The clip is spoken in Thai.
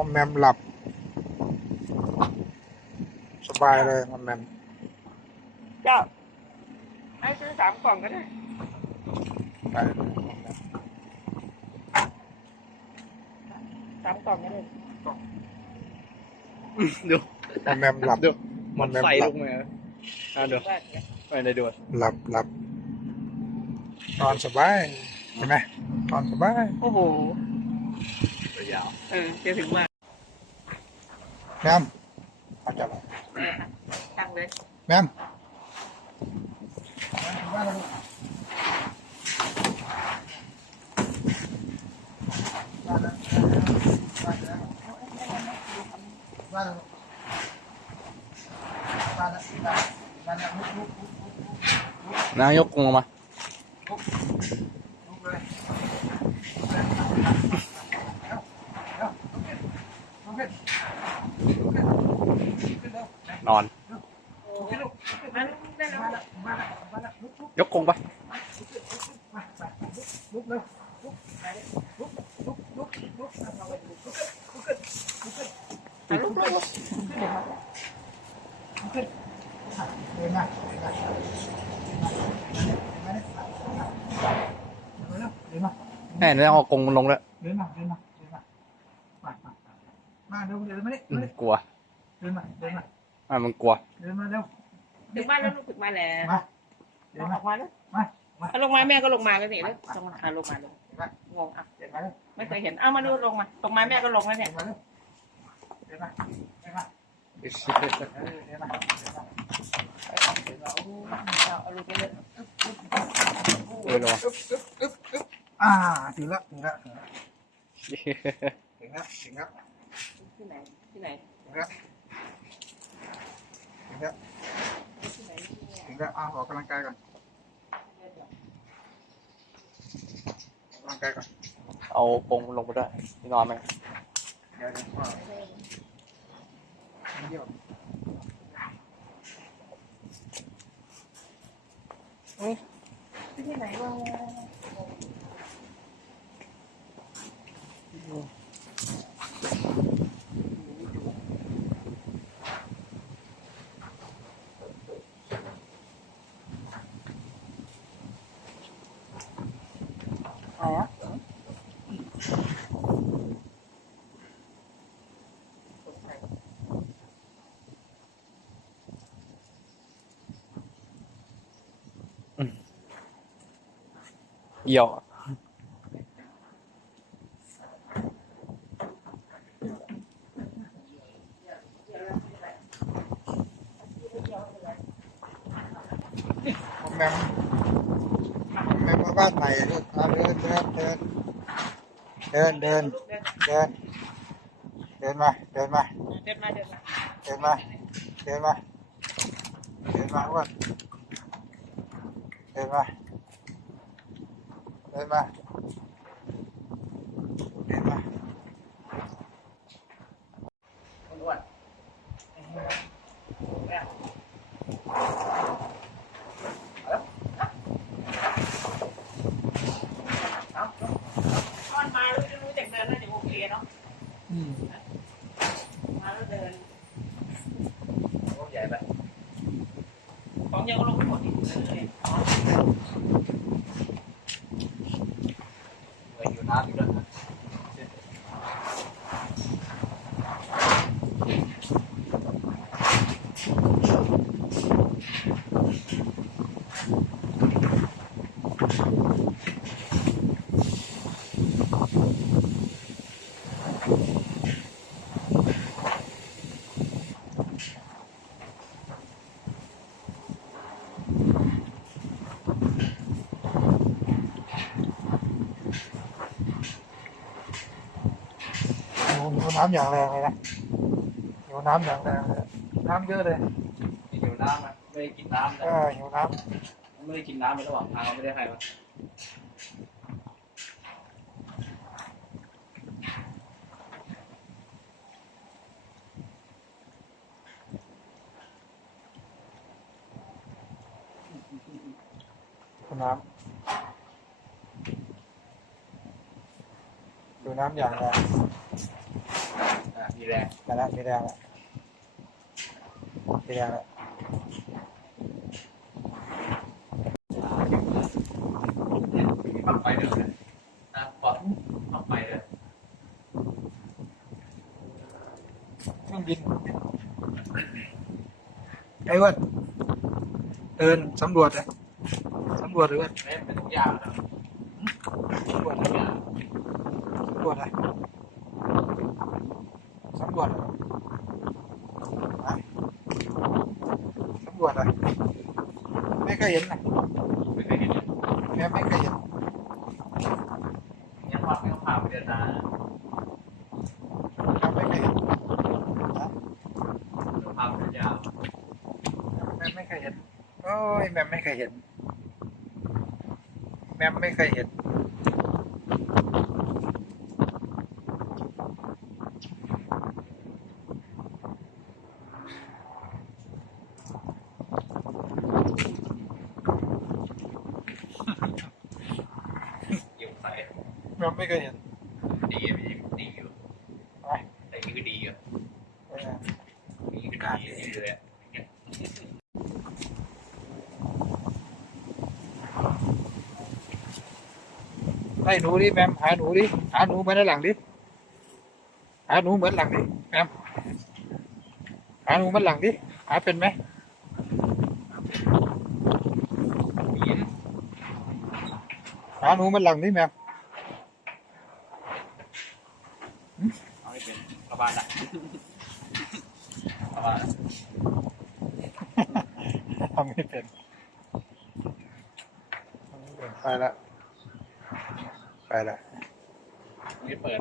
อมแมมหลับ สบายเลยมอมแมมเจ้าให้ซื้อสามกล่องก็ได้ไปเลยมอมแมมสามกล่องก็ได้ดูมอมแมมหลับดูมอมแมมใส่หลัลบงมาอ่าดูได้นะไปในดูหลับหลับนอนสบายเห็นไหมนอนสบาย โอ้โหตัวยาว เออจะถึงว่า แมมเอาจับเออตั้งเลยแมมมนายกกงมา นอนมันได้แล้วยกกงปะลุกลุกเดินมาเดินมาแน่นแล้วเอากงลงแล้วเดินมาเดินมาเดินมามามามาเร็วเดินมาดิอืมกลัว เดินมาเดินมา อ่ามันกลัวเดินมาเร็วถึงบ้านแล้วลูกถึงมาแล้วมาเดินอมาอกมาแล้วมา มาเอาลงมาแม่ก็ลงมาแล้วนี่เลยลงมาอะลงมาเลยงงอะเดินมาเร็วไม่เคยเห็นเอามาดูลงมาลงมาแม่ก็ลงแล้วเดิเนี่ยนมาเร็วเดินมาเดินมาเออเดินมาเดินมาเอาเอาลูกไปเลยเออระวังอ่าถึงแล้วถึงแล้วถึงแล้วถึงแล้วถึงแล้วที่ไหนที่ไหนถึงแล้ว ถึงแล้วที่ไหนที่ไหนถึงแล้วอ่าออกกำลังกายก่อนออกกำลังกายก่อน เอากงลงไปด้วยที่นอนไหมเดี๋ยวเดี๋ยวพ่อเดี๋ยวที่ไหนวะ เอี่ยวผมแมมผมแมมมาบ้านใหม่ลูกเอาเดินเดินเดินเดินเดินเดินเดินมาเดินมาเดินมาเดินมาเดินมาเดินมาเดินมาอ้วนเดินมา เดินมาเดินมาอ้วนเอาตอนมารู้จะรู้จักเดินแล้วเดี๋ยวโอเคเนาะอืมมาแล้วเดินต้องใหญ่ไปของเยังลงไม่หมดอีกเลยน้ำอีกแล้ว หิวหิว น้ำอย่างแรงเลยนะหิวน้ำอย่างแรงเลยน้ำเยอะเลยอยู่น้ำอะไม่ได้กินน้ำเอนะอหิวน้ไม่ได้กินน้ำในระหว่างทางไม่ได้ใครวะำหิวน้ำหิวน้ำอย่างแรง เอแดงมาแล้วสีแดงแล้วสีแดงแล้วปักไปเดินเลยนะปอดปักไปเลยเครื่องบินไอ้อ้วันเดินสำรวจเลยสำรวจเลยอ้วันไม่เป็นทุกอย่างนะสำรวจเลยสำรวจเลย สำรวจเลยไปสำรวจเลยไม่เคยเห็นนะไม่เคยเห็นแม่ไม่เคยเห็นยังว่าไม่ต้องผ่าไปเดินนาแม่ไม่เคยเห็นนะผ่าไปเดินยาวแม่ไม่เคยเห็นโอ้ยแม่ไม่เคยเห็นแม่ไม่เคยเห็น ยิ่งใส่ แม่ไม่เคยเห็นดีดีดีอยู่ไปแต่นี่ก็ดีอยู่เออนี่ก็ดีดีเลยไล่หนูดิแมมหาหนูดิหาหนูเหมือนในหลังดิหาหนูเหมือนหลังดิแมมหาหนูเหมือนหลังดิหาเป็นไหมยินหาหนูเหมือนหลังดิแมม เอาไม่เป็นระบาดนะระบาด ทำไม่เป็นทำไม่เป็น ไปละ ไปละนี่เปิด